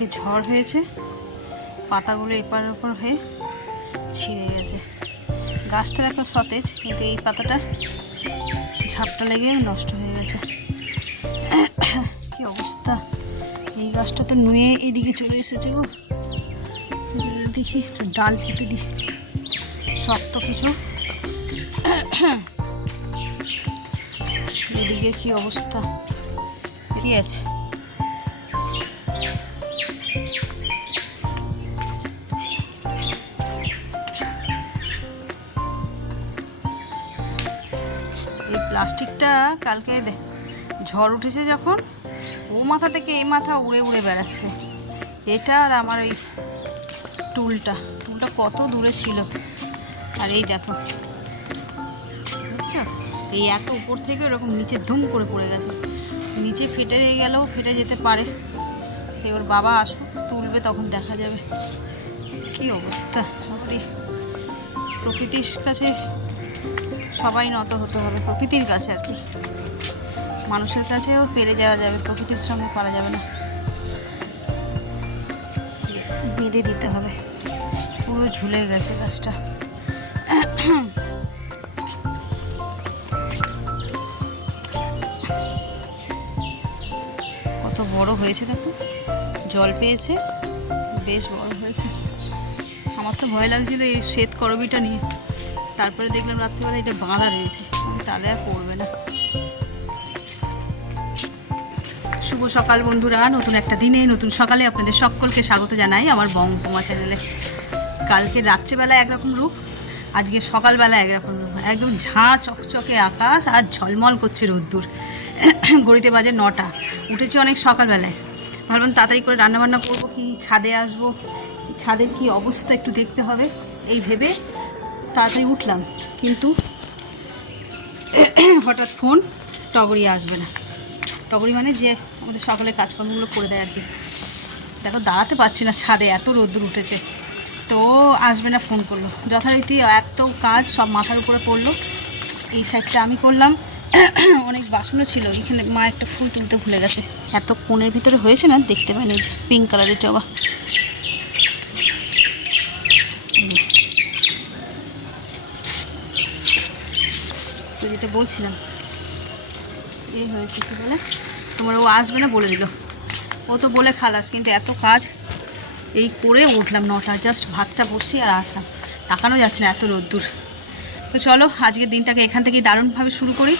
কালকে ঝড় হয়েছে, পাতাগুলো এপার ওপর হয়ে ছিঁড়ে গেছে। গাছটা দেখো সতেজ, কিন্তু এই পাতাটা ঝাপটা লেগে নষ্ট হয়ে গেছে। কি অবস্থা! এই গাছটা তো নুয়ে এদিকে চলে এসেছে গো। দেখি ডাল পুঁতে দিই, শক্ত কিছু। এদিকে কি অবস্থা, কি আছে? এই প্লাস্টিকটা কালকে ঝড় উঠেছে যখন, ও মাথা থেকে এই মাথা উড়ে উড়ে বেড়াচ্ছে। এটা আর আমার ওই টুলটা কত দূরে ছিল। আর এই দেখো, বুঝছো, এই এত উপর থেকে এরকম নিচে ধুম করে পড়ে গেছে। নিচে ফেটে গেলেও ফেটে যেতে পারে, সে ওর বাবা আসুক তুলবে, তখন দেখা যাবে। কি অবস্থা! প্রকৃতির কাছে সবাই নত হতে হবে, প্রকৃতির কাছে আর কি। মানুষের কাছেও পেরে যাওয়া যাবে, প্রকৃতির সঙ্গে পারা যাবে না। বেঁধে দিতে হবে, পুরো ঝুলে গেছে গাছটা। কত বড় হয়েছে দেখো, জল পেয়েছে, বেশ বড় হয়েছে। আমার তো ভয় লাগছিল এই শ্বেত করবিটা নিয়ে, তারপরে দেখলাম রাত্রিবেলা এটা বাঁধা রয়েছে, তাহলে আর পড়বে না। শুভ সকাল বন্ধুরা, নতুন একটা দিনে নতুন সকালে আপনাদের সকলকে স্বাগত জানাই আমার বঙ্গমা চ্যানেলে। কালকে রাত্রিবেলা একরকম রূপ, আজকে সকালবেলা একরকম রূপ। একদম ঝাঁ চকচকে আকাশ আর ঝলমল করছে রোদ্দুর। ঘড়িতে বাজে 9টা। উঠেছি অনেক সকালবেলায়, ভাবলাম তাড়াতাড়ি করে রান্নাবান্না করবো, কি ছাদে আসবো, ছাদের কি অবস্থা একটু দেখতে হবে, এই ভেবে তাড়াতাড়ি উঠলাম। কিন্তু হঠাৎ ফোন, টগরি আসবে না। টগরি মানে যে আমাদের সকালে কাজকর্মগুলো করে দেয় আর কি। দেখো দাঁড়াতে পারছি না ছাদে, এত রোদ্দুর উঠেছে। তো আসবে না, ফোন করলো। যথারীতি এত কাজ সব মাথার উপরে পড়লো। এই সাইডটা আমি করলাম, অনেক বাসনও ছিল। এখানে মা একটা ফুল তুলতে ভুলে গেছে, এত কোণের ভিতরে হয়েছে না, দেখতে পাইনি। যে পিঙ্ক কালারের জবা, তো যেটা বলছিলাম এই হয়েছে, কী বলে তোমার, ও আসবে না বলে দিল। ও তো বলে খালাস, কিন্তু এত কাজ এই করে উঠলাম 9টা, জাস্ট ভাতটা বসি আর আসলাম। তাকানো যাচ্ছে না, এত রোদ্দুর। তো চলো আজকের দিনটাকে এখান থেকেই দারুণভাবে শুরু করি,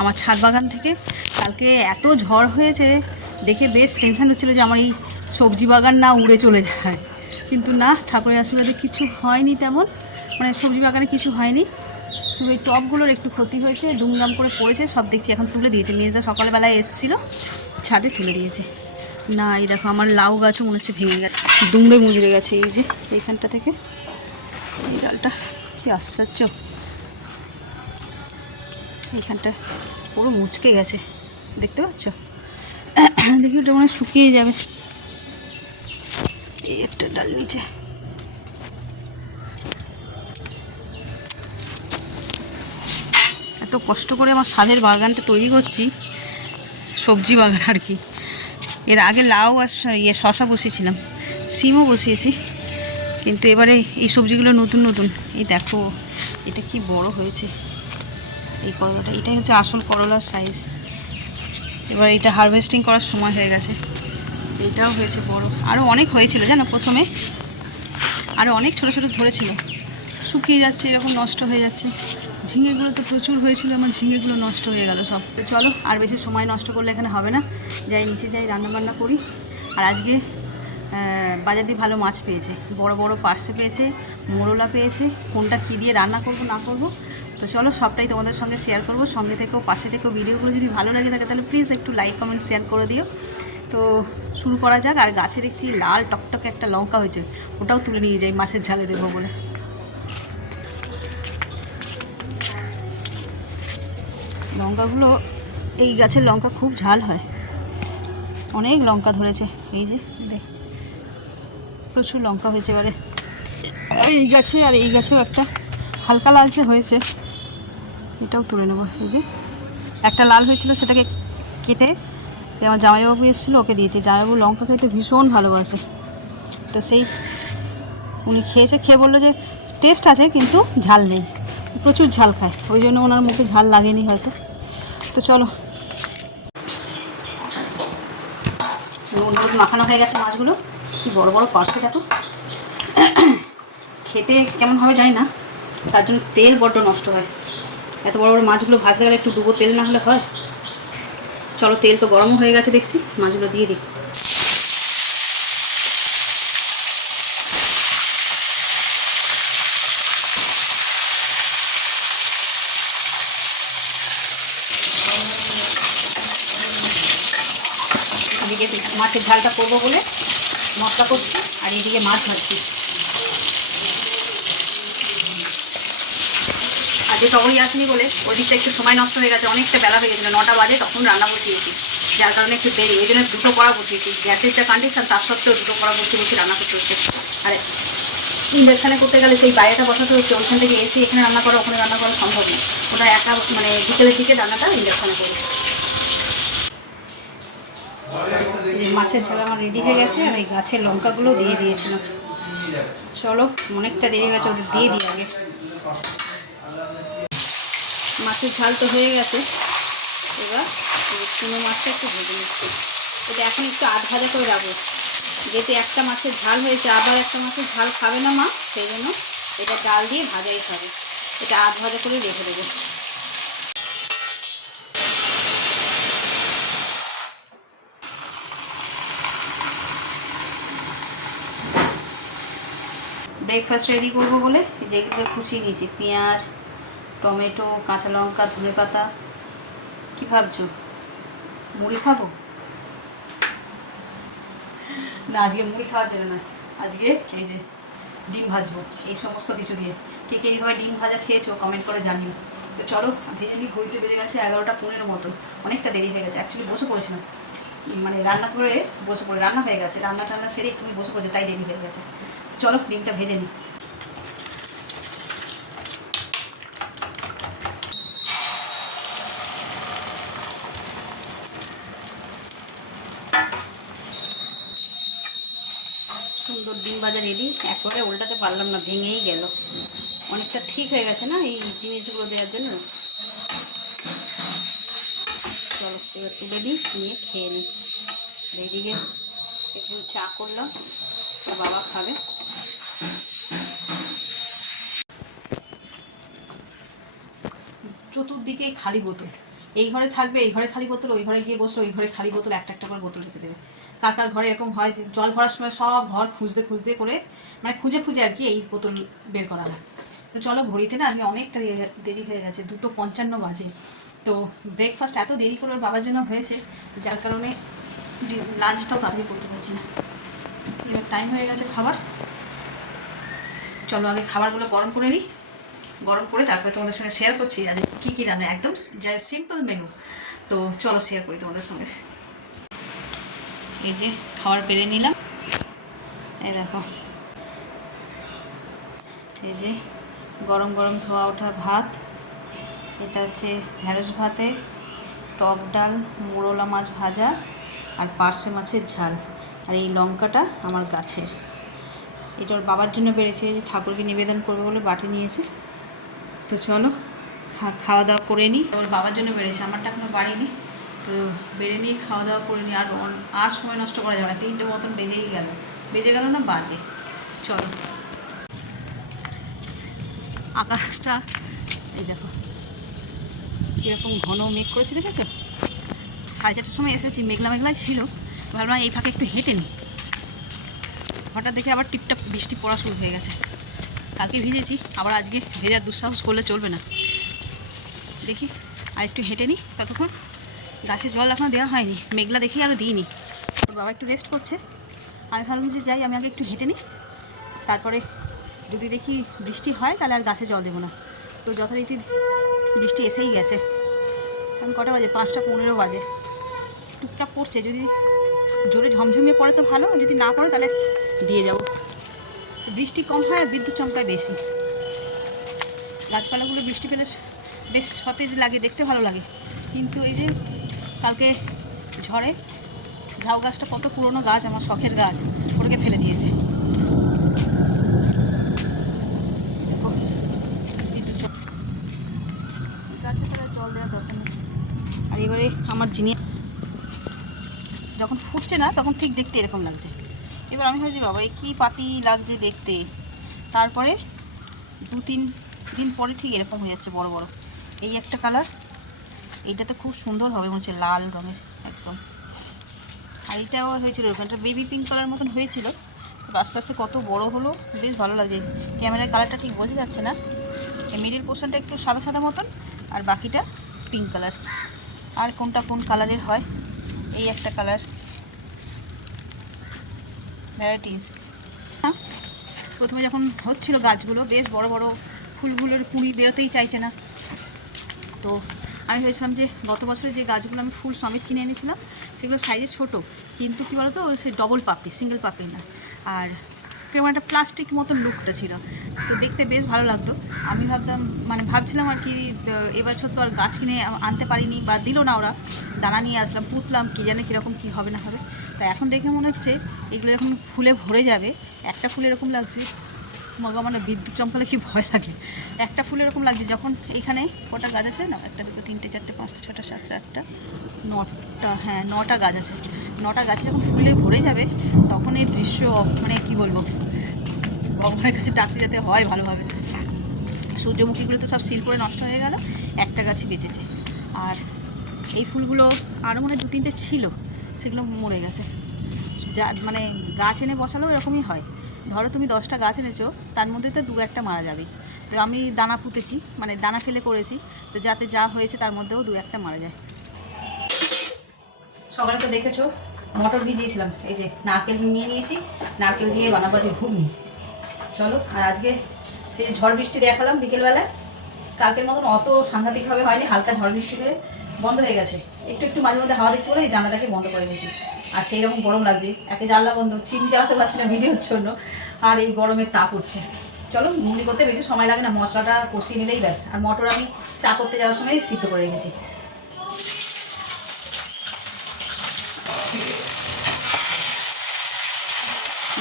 আমার ছাদ বাগান থেকে। কালকে এত ঝড় হয়েছে দেখে বেশ টেনশন হচ্ছিলো যে আমার এই সবজি বাগান না উড়ে চলে যায়, কিন্তু না, ঠাকুরের আশীর্বাদে কিছু হয়নি তেমন। মানে সবজি বাগানে কিছু হয়নি, শুধু এই টবগুলোর একটু ক্ষতি হয়েছে, দুমদাম করে পড়েছে। সব দেখছি এখন তুলে দিয়েছে, মেজদা সকালবেলায় এসেছিলো, ছাদে তুলে দিয়েছে। না এই দেখো, আমার লাউ গাছও মনে হচ্ছে ভেঙে গেছে, দুমড়ে মুজড়ে গেছে। এই যে এইখানটা থেকে এই ডালটা, কি আশ্চর্য, এইখানটা পুরো মুচকে গেছে, দেখতে পাচ্ছ? দেখি ওটা মনে শুকিয়ে যাবে। এই একটা ডাল নিচে, এত কষ্ট করে আমার ছাদের বাগানটা তৈরি করছি, সবজি বাগান আর কি। এর আগে লাউ আর শশা বসিয়েছিলাম, সিমও বসিয়েছি, কিন্তু এবারে এই সবজিগুলো নতুন নতুন। এই দেখো এটা কি বড় হয়েছে, এই করলাটা, এটাই হচ্ছে আসল করলার সাইজ। এবার এটা হারভেস্টিং করার সময় হয়ে গেছে। এটাও হয়েছে বড়, আরও অনেক হয়েছিল জানো প্রথমে, আরও অনেক ছোটো ছোটো ধরেছিল, শুকিয়ে যাচ্ছে, এরকম নষ্ট হয়ে যাচ্ছে। ঝিঙেগুলো তো প্রচুর হয়েছিল, আমার ঝিঙেগুলো নষ্ট হয়ে গেল সব। তো চলো আর বেশি সময় নষ্ট করলে এখানে হবে না, যাই নিচে যাই, রান্নাবান্না করি। আর আজকে বাজার দিয়ে ভালো মাছ পেয়েছে, বড় বড় পার্শে পেয়েছে, মোরলা পেয়েছে। কোনটা কী দিয়ে রান্না করব না করব, তো চলো সবটাই তোমাদের সঙ্গে শেয়ার করব। সঙ্গে থেকেও পাশে থেকেও, ভিডিওগুলো যদি ভালো লাগে থাকে তাহলে প্লিজ একটু লাইক কমেন্ট শেয়ার করে দিও। তো শুরু করা যাক। আর গাছে দেখছি লাল টকটকে একটা লঙ্কা হয়েছে, ওটাও তুলে নিয়ে যাই, মাছের ঝালে দেবো বলে। লঙ্কাগুলো, এই গাছের লঙ্কা খুব ঝাল হয়, অনেক লঙ্কা ধরেছে। এই যে দেখ, প্রচুর লঙ্কা হয়েছে এবারে এই গাছে। আর এই গাছেও একটা হালকা লালচে হয়েছে, এটাও তুলে নেবো। এই যে একটা লাল হয়েছিল, সেটাকে কেটে আমার জামাইবাবু এসেছিলো, ওকে দিয়েছি। জামাইবাবু লঙ্কা খেতে ভীষণ ভালোবাসে, তো সেই উনি খেয়েছে, খেয়ে বললো যে টেস্ট আছে কিন্তু ঝাল নেই, প্রচুর ঝাল খায়, ওই জন্য ওনার মুখে ঝাল লাগেনি হয়তো। তো চলো, নুন হলুদ মাখানো হয়ে গেছে মাছগুলো। কি বড় বড় পারছে দেখো, খেতে কেমন হবে জানি না, তার জন্য তেল বড্ড নষ্ট হয়। এত বড় বড় মাছগুলো ভাজতে গেলে একটু ডুবো তেল না হলে হয়? চলো, তেল তো গরম হয়ে গেছে দেখছি, মাছগুলো দিয়ে দিই। এদিকে মাছের ঝালটা করবো বলে মশলা করছি, আর এদিকে মাছ ভাজছি। আজকে টগরি আসেনি বলে ওই দিকটা একটু সময় নষ্ট হয়ে গেছে, অনেকটা বেলা হয়ে গেছিলো, 9টা বাজে তখন রান্না বসিয়েছি, যার কারণে একটু দেরি, ওই জন্য দুটো কড়া বসিয়েছি। গ্যাসের যা কন্ডিশন, তার সত্ত্বেও দুটো কড়া বসে রান্না করতে হচ্ছে। আর ইন্ডাকশানে করতে গেলে সেই বাইরেটা বসাতে হচ্ছে, ওইখান থেকে এসে এখানে রান্না করা, ওখানে রান্না করা সম্ভব না। ওটা একা মানে বিকেলের দিকে রান্নাটা ইন্ডাকশানে করবো। মাছের ঝাল আমার রেডি হয়ে গেছে, আর এই গাছের লঙ্কাগুলো দিয়ে দিয়েছিলাম। চলো, অনেকটা দেরি হয়ে গেছে, ওদের দিয়ে দিই আগে। মাছের ঝাল তো হয়ে গেছে, এবার চুনো মাছটা একটু ভেজে নিচ্ছি। এটা এখন একটু আধ ভাজা করে রাখবো, যেহেতু একটা মাছের ঝাল হয়েছে, আবার একটা মাছের ঝাল খাবে না মা, সেই জন্য এটা ডাল দিয়ে ভাজাই খাবে। এটা আধ ভাজা করে রেখে দেবো। ব্রেকফাস্ট রেডি করবো বলে যেগুলো কুচিয়ে নিয়েছি, পেঁয়াজ, টমেটো, কাঁচা লঙ্কা, ধনেপাতা। কী ভাবছো, মুড়ি খাবো? না, আজকে মুড়ি খাওয়ার জন্য নয়, আজকে এই যে ডিম ভাজবো এই সমস্ত কিছু দিয়ে। কে কে এইভাবে ডিম ভাজা খেয়েছো কমেন্ট করে জানিও। তো চলো, ভেজে নিই। ঘড়িতে বেজে গেছে 11টা 15 মতো, অনেকটা দেরি হয়ে গেছে। অ্যাকচুয়ালি বসে পড়েছিলাম, মানে রান্না করে বসে পড়ে, রান্না হয়ে গেছে, রান্না টান্না সেরে একটু বসে পড়েছে, তাই দেরি হয়ে গেছে। চলো, ডিমটা ভেজে নিই। সুন্দর ডিম ভাজা রেডি, একবারে উল্টাতে পারলাম না, ভেঙেই গেল। অনেকটা ঠিক হয়ে গেছে না এই জিনিসগুলো দেওয়ার জন্য। চলো, এবার তুলে দিই, নিয়ে খেয়ে নিই। এইদিকে একটু চা করলাম, বাবা খাবে। চতুর্দিকে খালি বোতল, এই ঘরে থাকবে, এই ঘরে খালি বোতল, ওই ঘরে গিয়ে বসলো, ওই ঘরে খালি বোতল, একটা একটা করে বোতল রেখে দেবে। কার কার ঘরে এরকম হয় যে জল ভরার সময় সব ঘর খুঁজতে করে, মানে খুঁজে আর কি এই বোতল বের করা হয়। তো চলো, ঘড়িতে না আজকে অনেকটা দেরি হয়ে গেছে, 2:55 বাজে। তো ব্রেকফাস্ট এত দেরি করে ওর বাবার জন্য হয়েছে, যার কারণে লাঞ্চটাও তাড়াতাড়ি করতে পারছি না। এবার টাইম হয়ে গেছে খাবার। চলো, আগে খাবারগুলো গরম করে নিই, গরম করে তারপরে তোমাদের সঙ্গে শেয়ার করছি আজ কী কী রান্না, একদম যা সিম্পল মেনু। তো চলো শেয়ার করি তোমাদের সঙ্গে। এই যে খাবার বেড়ে নিলাম, এই দেখো, এই যে গরম গরম ধোয়া ওঠা ভাত, এটা হচ্ছে ঢেঁড়স ভাতে, টক ডাল, মোরলা মাছ ভাজা, আর পার্শে মাছের ঝাল। আর এই লঙ্কাটা আমার গাছের, এটা ওর বাবার জন্য বেড়েছে, যে ঠাকুরকে নিবেদন করবে বলে বাটি নিয়েছে। তো চলো খাওয়া দাওয়া করে নিই। ওর বাবার জন্য বেড়েছে, আমারটা এখনো বাড়িনি, তো বেড়ে নিই, খাওয়া দাওয়া করে নিই। আর সময় নষ্ট করা যাবে না, 3টে মতন বেজে গেল না, বাজে। চলো, আকাশটা এই দেখো কীরকম ঘন মেঘ করেছে, দেখেছো? 4:30টার সময় এসেছি, মেঘলা মেঘলাই ছিল, ভাবলাম এই ফাঁকে একটু হেঁটে নিই। হঠাৎ দেখে আবার টিপটাপ বৃষ্টি পড়া শুরু হয়ে গেছে। কালকে ভিজেছি, আবার আজকে ভেজার দুঃসাহস করলে চলবে না। দেখি আর একটু হেঁটে নিই, ততক্ষণ গাছে জল এখনও দেওয়া হয়নি, মেঘলা দেখি আরও দিইনি। ওর বাবা একটু রেস্ট করছে, আমি ভাবলাম যে যাই, আমি আগে একটু হেঁটে নিই, তারপরে যদি দেখি বৃষ্টি হয় তাহলে আর গাছে জল দেবো না। তো যথারীতি বৃষ্টি এসেই গেছে, এখন কটা বাজে, 5:15 বাজে। টুকটাক পড়ছে, যদি জোরে ঝমঝমিয়ে পড়ে তো ভালো, যদি না পড়ে তাহলে দিয়ে যাব। বৃষ্টি কম হয় আর বিদ্যুৎ চমকায় বেশি। গাছপালাগুলো বৃষ্টি পেলে বেশ সতেজ লাগে, দেখতে ভালো লাগে, কিন্তু এই যে কালকে ঝড়ে ঝাউ গাছটা কত পুরনো গাছ, আমার শখের গাছ, ওটাকে ফেলে দিয়েছে। গাছে তারা জল দেওয়ার দরকার নেই। আর এবারে আমার জিনিস যখন ফুটছে না তখন ঠিক দেখতে এরকম লাগছে। এবার আমি ভাবছি বাবা এই কী পাতি লাগছে দেখতে, তারপরে 2-3 দিন পরে ঠিক এরকম হয়ে যাচ্ছে বড় বড়। এই একটা কালার, এইটাতে খুব সুন্দর হবে মনে হচ্ছে, লাল রঙের একদম। আর এটাও হয়েছিল এরকম একটা বেবি পিঙ্ক কালার মতন হয়েছিল, আস্তে আস্তে কত বড় হলো, বেশ ভালো লাগছে। ক্যামেরার কালারটা ঠিক বোঝা যাচ্ছে না, এই মিডিল পোর্শনটা একটু সাদা সাদা মতন আর বাকিটা পিঙ্ক কালার। আর কোনটা কোন কালারের হয়, এই একটা কালার, ভ্যারাইটিস। প্রথমে যখন হচ্ছিল গাছগুলো বেশ বড় বড়, ফুলগুলোর কুঁড়ি বেরোতেই চাইছে না। তো আমি ভেবেছিলাম যে গত বছরে যে গাছগুলো আমি ফুল সমেত কিনে এনেছিলাম সেগুলো সাইজে ছোট, কিন্তু কী বলতো সে ডবল পাপড়ি, সিঙ্গেল পাপড়ি না। আর কেমন একটা প্লাস্টিক মতন লুকটা ছিল, তো দেখতে বেশ ভালো লাগতো। আমি ভাবছিলাম আর কি এবছর তো আর গাছ কিনে আনতে পারিনি, বা দিল না ওরা, দানা নিয়ে আসলাম, পুঁতলাম, কী জানে কীরকম কী হবে না হবে। তা এখন দেখে মনে হচ্ছে এগুলো যখন ফুলে ভরে যাবে, একটা ফুল এরকম লাগছে মানে বিদ্যুৎ চমকালে কি ভয় লাগে, একটা ফুল এরকম লাগছে। যখন এইখানে কটা গাছ আছে না, 1 2 3 4 5 6 7 8 9টা, হ্যাঁ 9টা গাছ আছে। 9টা গাছে যখন ফুলে ভরে যাবে তখন এই দৃশ্য মানে কি বলবো, ভগবানের কাছে ডাকতে যেতে হয় ভালোভাবে। সূর্যমুখীগুলো তো সব সিল করে নষ্ট হয়ে গেল, একটা গাছই বেঁচেছে। আর এই ফুলগুলো আরও মনে 2-3টে ছিল, সেগুলো মরে গেছে। যা মানে গাছ এনে বসালেও এরকমই হয়, ধরো তুমি 10টা গাছ এনেছো, তার মধ্যে তো 2-1টা মারা যাবে। তো আমি দানা পুঁতেছি, মানে দানা ফেলে করেছি, তো যাতে যা হয়েছে তার মধ্যেও 2-1টা মারা যায়। সকালে তো দেখেছো মটর ভিজিয়েছিলাম, এই যে নারকেল নিয়ে নিয়েছি, নারকেল দিয়ে বানাবো যে ঘুগনি। চলো, আর আজকে সেই ঝড় বৃষ্টি দেখালাম বিকেলবেলায়, কালকের মতন অত সাংঘাতিকভাবে হয়নি, হালকা ঝড় বৃষ্টি হয়ে বন্ধ হয়ে গেছে। একটু একটু মাঝে মধ্যে হাওয়া দিচ্ছে বলে এই জানলাটাকে বন্ধ করে গেছি। আর সেই রকম গরম লাগছে, একে জানলা বন্ধ, চিনি চালাতে পারছি না ভিডিওর জন্য, আর এই গরমের তাপ উঠছে। চলো, ঘুগনি করতে বেশি সময় লাগে না, মশলাটা কষিয়ে নিলেই ব্যাস। আর মটর আমি চা করতে যাওয়ার সময় সিদ্ধ করে রেখেছি।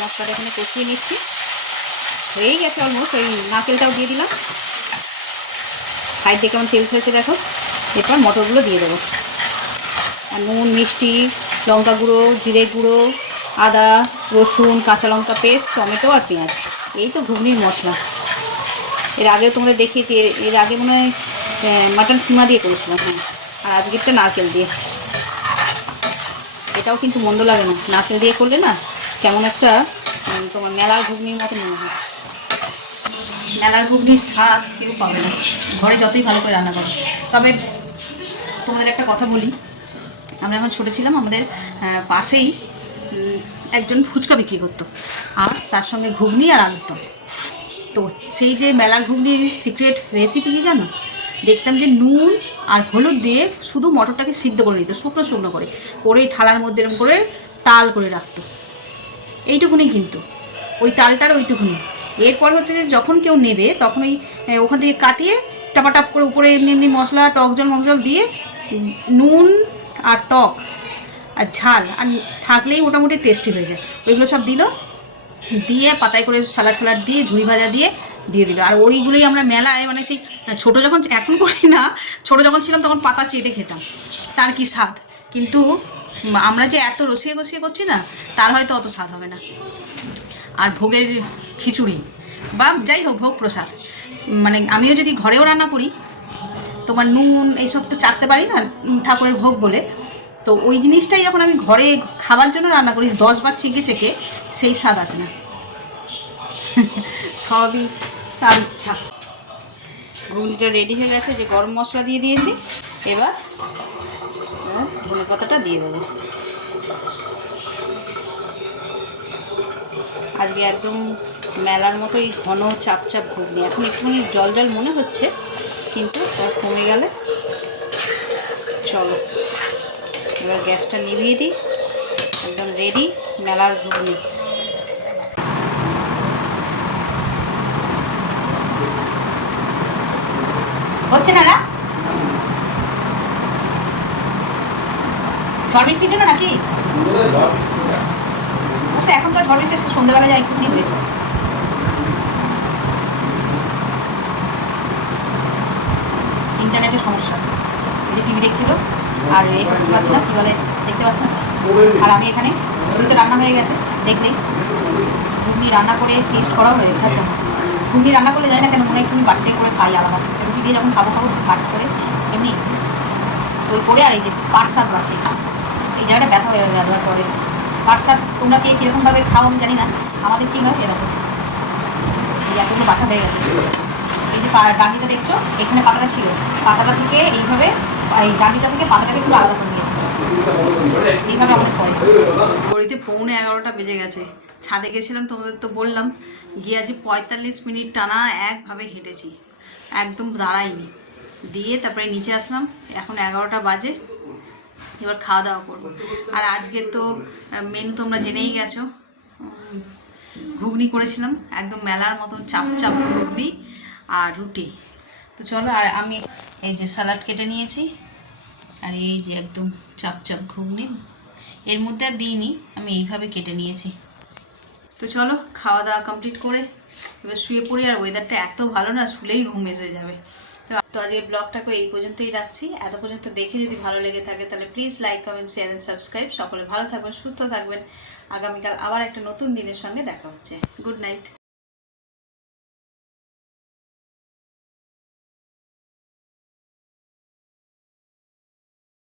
মশলাটা এখানে কষিয়ে নিচ্ছি, হয়েই গেছে অলমোস্ট। ওই নারকেলটাও দিয়ে দিলাম, সাইড দিয়ে কেমন তেল ছেড়েছে দেখো। এরপর মটরগুলো দিয়ে দেবো, আর নুন, মিষ্টি, লঙ্কা গুঁড়ো, জিরে গুঁড়ো, আদা, রসুন, কাঁচা লঙ্কা পেস্ট, টমেটো আর পেঁয়াজ, এই তো ঘুগনির মশলা। এর আগেও তোমাদের দেখিয়েছি, এর আগে মনে হয় মাটন কিমা দিয়ে করেছিলাম, হ্যাঁ। আর আজকেরটা নারকেল দিয়ে, এটাও কিন্তু মন্দ লাগে না, নারকেল দিয়ে করলে না কেমন একটা তোমার মেলার ঘুগনির মতো মনে হয়। মেলার ঘুগনির স্বাদ কেউ পাবে না, ঘরে যতই ভালো করে রান্না করো। তবে তোমাদের একটা কথা বলি, আমরা যখন ছোটো ছিলাম আমাদের পাশেই একজন ফুচকা বিক্রি করতো, আর তার সঙ্গে ঘুগনি আর আলুর দম। তো সেই যে মেলার ঘুগনির সিক্রেট রেসিপি কি জানো, দেখতাম যে নুন আর হলুদ দিয়ে শুধু মটরটাকে সিদ্ধ করে নিত, শুকনো শুকনো করে ওই থালার মধ্যে এরকম করে তাল করে রাখতো, এইটুকুনি কিন্তু, ওই তালটার ওইটুকুনি। এরপর হচ্ছে যে যখন কেউ নেবে তখন ওই ওখান থেকে কাটিয়ে টাপাটাপ করে উপরে এমনি এমনি মশলা, টক জল মগজল দিয়ে, নুন আর টক আর ঝাল আর থাকলেই মোটামুটি টেস্টি হয়ে যায়। ওইগুলো সব দিল, দিয়ে পাতায় করে স্যালাড ফ্যালাড দিয়ে ঝুড়ি ভাজা দিয়ে দিল। আর ওইগুলোই আমরা মেলায়, মানে সেই ছোটো যখন, এখন করি না, ছোটো যখন ছিলাম তখন পাতা চেটে খেতাম, তার কি স্বাদ। কিন্তু আমরা যে এত রসিয়ে বসিয়ে করছি না, তার হয়তো অত স্বাদ হবে না। আর ভোগের খিচুড়ি বা যাই হোক ভোগ প্রসাদ, মানে আমিও যদি ঘরেও রান্না করি, তোমার নুন এইসব তো চাটতে পারি না ঠাকুরের ভোগ বলে, তো ওই জিনিসটাই যখন আমি ঘরে খাবার জন্য রান্না করি 10 বার চেকে চেকে, সেই স্বাদ আসে না। সবই তার ইচ্ছা। ঘুগনিটা রেডি হয়ে গেছে, যে গরম মশলা দিয়ে দিয়েছি, এবার ধনে পাতাটা দিয়ে দেবো। আজকে একদম মেলার মতোই ঘন চাপ চাপ ঘুগনি। এখন একটুখানি জল জল মনে হচ্ছে, কিন্তু সব কমে গেলে। চলো এবার গ্যাসটা নিভিয়ে দিই, একদম রেডি মেলার ঘুগনি। হচ্ছে না না, ঝড় বৃষ্টির জন্য নাকি? এখন তো ঝড় বৃষ্টি সন্ধ্যাবেলা যা একটুখানি হয়েছে। ইন্টারনেটের সমস্যা, এই টিভি দেখছিল আর এই করতে পারছি না, কী বলে দেখতে পাচ্ছি না। আর আমি এখানে ঘুগনি রান্না হয়ে গেছে দেখলেই, ঘুগনি রান্না করে টেস্ট করাও হয়ে গেছে আমার। ঘুগনি রান্না করলে যাই না কেন মনে হয় একটু বাড়তে করে খাই আলাদা, রুটি দিয়ে যখন খাবো বাট করে এমনি ওই করে। আর এই যে পাট শাক বাড়ছে, এই জায়গাটা ব্যথা হয়ে গেল পরে। পাট শাক তোমরা কে কীরকমভাবে খাও আমি জানি না, আমাদের কী হয় এরকম। এই এতগুলো বাছা হয়ে গেছে। এই যে ডান্ডিটা দেখছো, এখানে পাতাটা ছিল, পাতাটা থেকে এইভাবে এই ডান্ডিটা থেকে পাতাটাকে একটু আলাদা করে নিয়েছে। এইভাবে আমাদের করে। ঘড়িতে 11:45 বেজে গেছে। ছাদে গেছিলাম তোমাদের তো বললাম, গিয়ে আজ 45 মিনিট টানা একভাবে হেঁটেছি, একদম দাঁড়াইনি। দিয়ে তারপরে নিচে আসলাম, এখন 11টা বাজে। এবার খাওয়া দাওয়া করবো। আর আজকে তো মেনু তোমরা জেনেই গেছো, ঘুগনি করেছিলাম একদম মেলার মতন চাপ চাপ ঘুগনি আর রুটি। তো চলো, আর আমি এই যে স্যালাড কেটে নিয়েছি, আর এই যে একদম চাপ চাপ ঘুগনি, এর মধ্যে আর দিইনি, আমি এইভাবে কেটে নিয়েছি। তো চলো খাওয়া দাওয়া কমপ্লিট করে এবার শুয়ে পড়ি। আর ওয়েদারটা এত ভালো না, শুলেই ঘুম এসে যাবে। তো আজকের ব্লগটাকে এই পর্যন্তই রাখছি। এত পর্যন্ত দেখে যদি ভালো লেগে থাকে তাহলে please like, comment, share and subscribe. সকলে ভালো থাকবেন, সুস্থ থাকবেন। আগামীকাল আবার একটা নতুন দিনের সঙ্গে দেখা হচ্ছে। Good night.